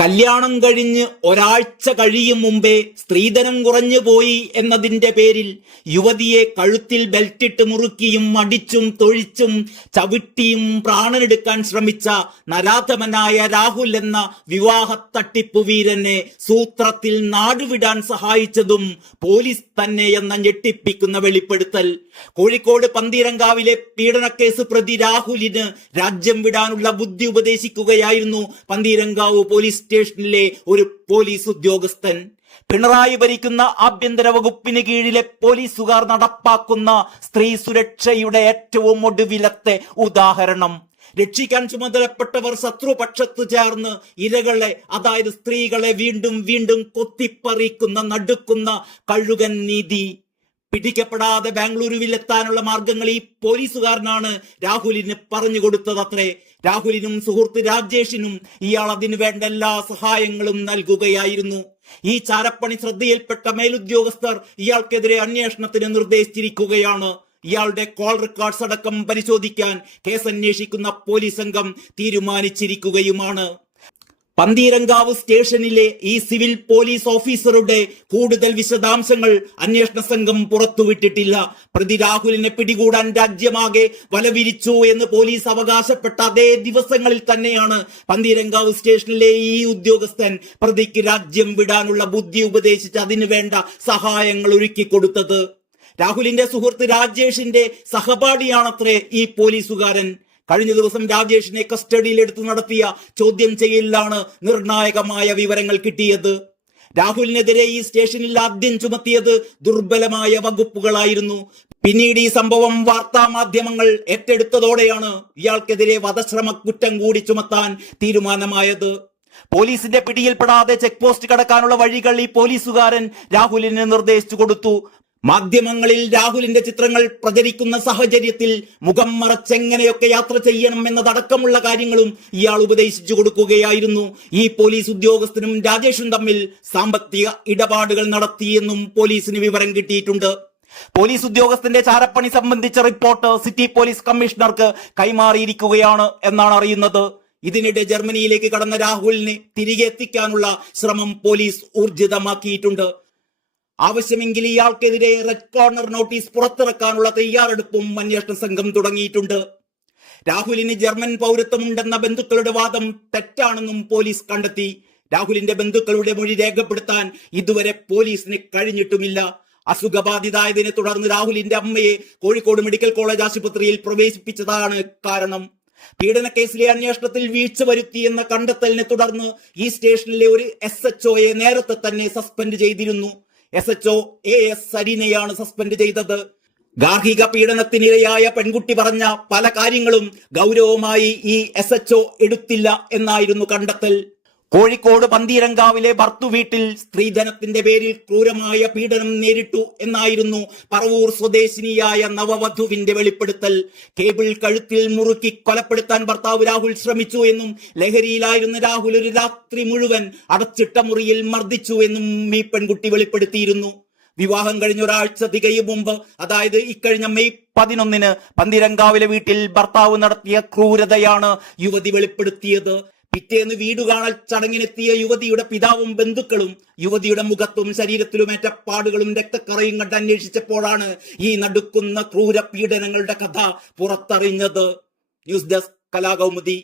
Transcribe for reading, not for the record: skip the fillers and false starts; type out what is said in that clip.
കല്യാണം കഴിഞ്ഞ് ഒരാഴ്ച കഴിയും മുമ്പേ സ്ത്രീധനം കുറഞ്ഞു പോയി എന്നതിന്റെ പേരിൽ യുവതിയെ കഴുത്തിൽ ബെൽറ്റിട്ട് മുറുക്കിയും അടിച്ചും തൊഴിച്ചും ചവിട്ടിയും പ്രാണനെടുക്കാൻ ശ്രമിച്ച നരാധമനായ രാഹുൽ എന്ന വിവാഹ തട്ടിപ്പു വീരനെ സൂത്രത്തിൽ നാടുവിടാൻ സഹായിച്ചതും പോലീസ് തന്നെ എന്ന ഞെട്ടിപ്പിക്കുന്ന വെളിപ്പെടുത്തൽ. കോഴിക്കോട് പന്തീരങ്കാവിലെ പീഡനക്കേസ് പ്രതി രാഹുലിന് രാജ്യം വിടാനുള്ള ബുദ്ധി ഉപദേശിക്കുകയായിരുന്നു പന്തീരങ്കാവ് പോലീസ് സ്റ്റേഷനിലെ ഒരു പോലീസ് ഉദ്യോഗസ്ഥൻ. പിണറായി ഭരിക്കുന്ന ആഭ്യന്തര വകുപ്പിന് കീഴിലെ പോലീസുകാർ നടപ്പാക്കുന്ന സ്ത്രീ സുരക്ഷയുടെ ഏറ്റവും ഒടുവിലത്തെ ഉദാഹരണം. രക്ഷിക്കാൻ ചുമതലപ്പെട്ടവർ ശത്രുപക്ഷത്ത് ചേർന്ന് ഇരകളെ, അതായത് സ്ത്രീകളെ വീണ്ടും വീണ്ടും കൊത്തിപ്പറിക്കുന്ന നടുക്കുന്ന കഴുകൻ നീതി. പിടിക്കപ്പെടാതെ ബാംഗ്ലൂരുവിലെത്താനുള്ള മാർഗങ്ങൾ ഈ പോലീസുകാരനാണ് രാഹുലിന് പറഞ്ഞു കൊടുത്തതത്രേ. രാഹുലിനും സുഹൃത്ത് രാജേഷിനും ഇയാൾ അതിനു വേണ്ട എല്ലാ സഹായങ്ങളും നൽകുകയായിരുന്നു. ഈ ചാരപ്പണി ശ്രദ്ധയിൽപ്പെട്ട മേലുദ്യോഗസ്ഥർ ഇയാൾക്കെതിരെ അന്വേഷണത്തിന് നിർദ്ദേശിച്ചിരിക്കുകയാണ്. ഇയാളുടെ കോൾ റെക്കോർഡ്സ് അടക്കം പരിശോധിക്കാൻ കേസ് അന്വേഷിക്കുന്ന പോലീസ് സംഘം തീരുമാനിച്ചിരിക്കുകയുമാണ്. പന്തീരങ്കാവ് സ്റ്റേഷനിലെ ഈ സിവിൽ പോലീസ് ഓഫീസറുടെ കൂടുതൽ വിശദാംശങ്ങൾ അന്വേഷണ സംഘം പുറത്തുവിട്ടിട്ടില്ല. പ്രതി രാഹുലിനെ പിടികൂടാൻ രാജ്യമാകെ വലവിരിച്ചു എന്ന് പോലീസ് അവകാശപ്പെട്ട അതേ ദിവസങ്ങളിൽ തന്നെയാണ് പന്തീരങ്കാവ് സ്റ്റേഷനിലെ ഈ ഉദ്യോഗസ്ഥൻ പ്രതിക്ക് രാജ്യം വിടാനുള്ള ബുദ്ധി ഉപദേശിച്ച് അതിനു വേണ്ട സഹായങ്ങൾ ഒരുക്കി കൊടുത്തത്. രാഹുലിന്റെ സുഹൃത്ത് രാജേഷിന്റെ സഹപാഠിയാണത്രേ ഈ പോലീസുകാരൻ. കഴിഞ്ഞ ദിവസം രാജേഷിനെ കസ്റ്റഡിയിലെടുത്ത് നടത്തിയ ചോദ്യം ചെയ്യലിലാണ് നിർണായകമായ വിവരങ്ങൾ കിട്ടിയത്. രാഹുലിനെതിരെ ഈ സ്റ്റേഷനിൽ ആദ്യം ചുമത്തിയത് ദുർബലമായ വകുപ്പുകളായിരുന്നു. പിന്നീട് ഈ സംഭവം വാർത്താ മാധ്യമങ്ങൾ ഏറ്റെടുത്തതോടെയാണ് ഇയാൾക്കെതിരെ വധശ്രമ കുറ്റം കൂടി ചുമത്താൻ തീരുമാനമായത്. പോലീസിന്റെ പിടിയിൽപ്പെടാതെ ചെക്ക് പോസ്റ്റ് കടക്കാനുള്ള വഴികൾ ഈ പോലീസുകാരൻ രാഹുലിന് നിർദ്ദേശിച്ചു കൊടുത്തു. മാധ്യമങ്ങളിൽ രാഹുലിന്റെ ചിത്രങ്ങൾ പ്രചരിക്കുന്ന സാഹചര്യത്തിൽ മുഖം മറച്ചെങ്ങനെയൊക്കെ യാത്ര ചെയ്യണം എന്നതടക്കമുള്ള കാര്യങ്ങളും ഇയാൾ ഉപദേശിച്ചു കൊടുക്കുകയായിരുന്നു. ഈ പോലീസ് ഉദ്യോഗസ്ഥനും രാജേഷും തമ്മിൽ സാമ്പത്തിക ഇടപാടുകൾ നടത്തിയെന്നും പോലീസിന് വിവരം കിട്ടിയിട്ടുണ്ട്. പോലീസ് ഉദ്യോഗസ്ഥന്റെ ചാരപ്പണി സംബന്ധിച്ച റിപ്പോർട്ട് സിറ്റി പോലീസ് കമ്മീഷണർക്ക് കൈമാറിയിരിക്കുകയാണ് എന്നാണ് അറിയുന്നത്. ഇതിനിടെ ജർമ്മനിയിലേക്ക് കടന്ന രാഹുലിനെ തിരികെ എത്തിക്കാനുള്ള ശ്രമം പോലീസ് ഊർജിതമാക്കിയിട്ടുണ്ട്. ആവശ്യമെങ്കിൽ ഇയാൾക്കെതിരെ റെഡ് കോർണർ നോട്ടീസ് പുറത്തിറക്കാനുള്ള തയ്യാറെടുപ്പും അന്വേഷണ സംഘം തുടങ്ങിയിട്ടുണ്ട്. രാഹുലിന് ജർമ്മൻ പൗരത്വമുണ്ടെന്ന ബന്ധുക്കളുടെ വാദം തെറ്റാണെന്നും പോലീസ് കണ്ടെത്തി. രാഹുലിന്റെ ബന്ധുക്കളുടെ മൊഴി രേഖപ്പെടുത്താൻ ഇതുവരെ പോലീസിന് കഴിഞ്ഞിട്ടുമില്ല. അസുഖബാധിതായതിനെ തുടർന്ന് രാഹുലിന്റെ അമ്മയെ കോഴിക്കോട് മെഡിക്കൽ കോളേജ് ആശുപത്രിയിൽ പ്രവേശിപ്പിച്ചതാണ് കാരണം. പീഡനക്കേസിലെ അന്വേഷണത്തിൽ വീഴ്ച വരുത്തി എന്ന കണ്ടെത്തലിനെ തുടർന്ന് ഈ സ്റ്റേഷനിലെ ഒരു SHOയെ നേരത്തെ തന്നെ സസ്പെൻഡ് ചെയ്തിരുന്നു. SHO AS സരീനയാണ് സസ്പെൻഡ് ചെയ്തത്. ഗാർഹിക പീഡനത്തിനിരയായ പെൺകുട്ടി പറഞ്ഞ പല കാര്യങ്ങളും ഗൗരവമായി ഈ SHO എടുത്തില്ല എന്നായിരുന്നു കണ്ടെത്തൽ. കോഴിക്കോട് പന്തീരങ്കാവിലെ ഭർത്തു വീട്ടിൽ സ്ത്രീധനത്തിന്റെ പേരിൽ ക്രൂരമായ പീഡനം നേരിട്ടു എന്നായിരുന്നു പറവൂർ സ്വദേശിനിയായ നവവധുവിന്റെ വെളിപ്പെടുത്തൽ. കേബിൾ കഴുത്തിൽ മുറുക്കി കൊലപ്പെടുത്താൻ ഭർത്താവ് രാഹുൽ ശ്രമിച്ചു എന്നും ലഹരിയിലായിരുന്ന രാഹുൽ ഒരു രാത്രി മുഴുവൻ അടച്ചിട്ട മുറിയിൽ മർദ്ദിച്ചു എന്നും ഈ പെൺകുട്ടി വെളിപ്പെടുത്തിയിരുന്നു. വിവാഹം കഴിഞ്ഞ ഒരാഴ്ച തികയും മുമ്പ്, അതായത് ഇക്കഴിഞ്ഞ മെയ് 11 പന്തീരങ്കാവിലെ വീട്ടിൽ ഭർത്താവ് നടത്തിയ ക്രൂരതയാണ് യുവതി വെളിപ്പെടുത്തിയത്. പിറ്റേന്ന് വീടുകാണൽ ചടങ്ങിനെത്തിയ യുവതിയുടെ പിതാവും ബന്ധുക്കളും യുവതിയുടെ മുഖത്തും ശരീരത്തിലുമേറ്റ പാടുകളും രക്തക്കറയും കണ്ട് അന്വേഷിച്ചപ്പോഴാണ് ഈ നടുക്കുന്ന ക്രൂര പീഡനങ്ങളുടെ കഥ പുറത്തറിഞ്ഞത്. News desk Kalakaumudi.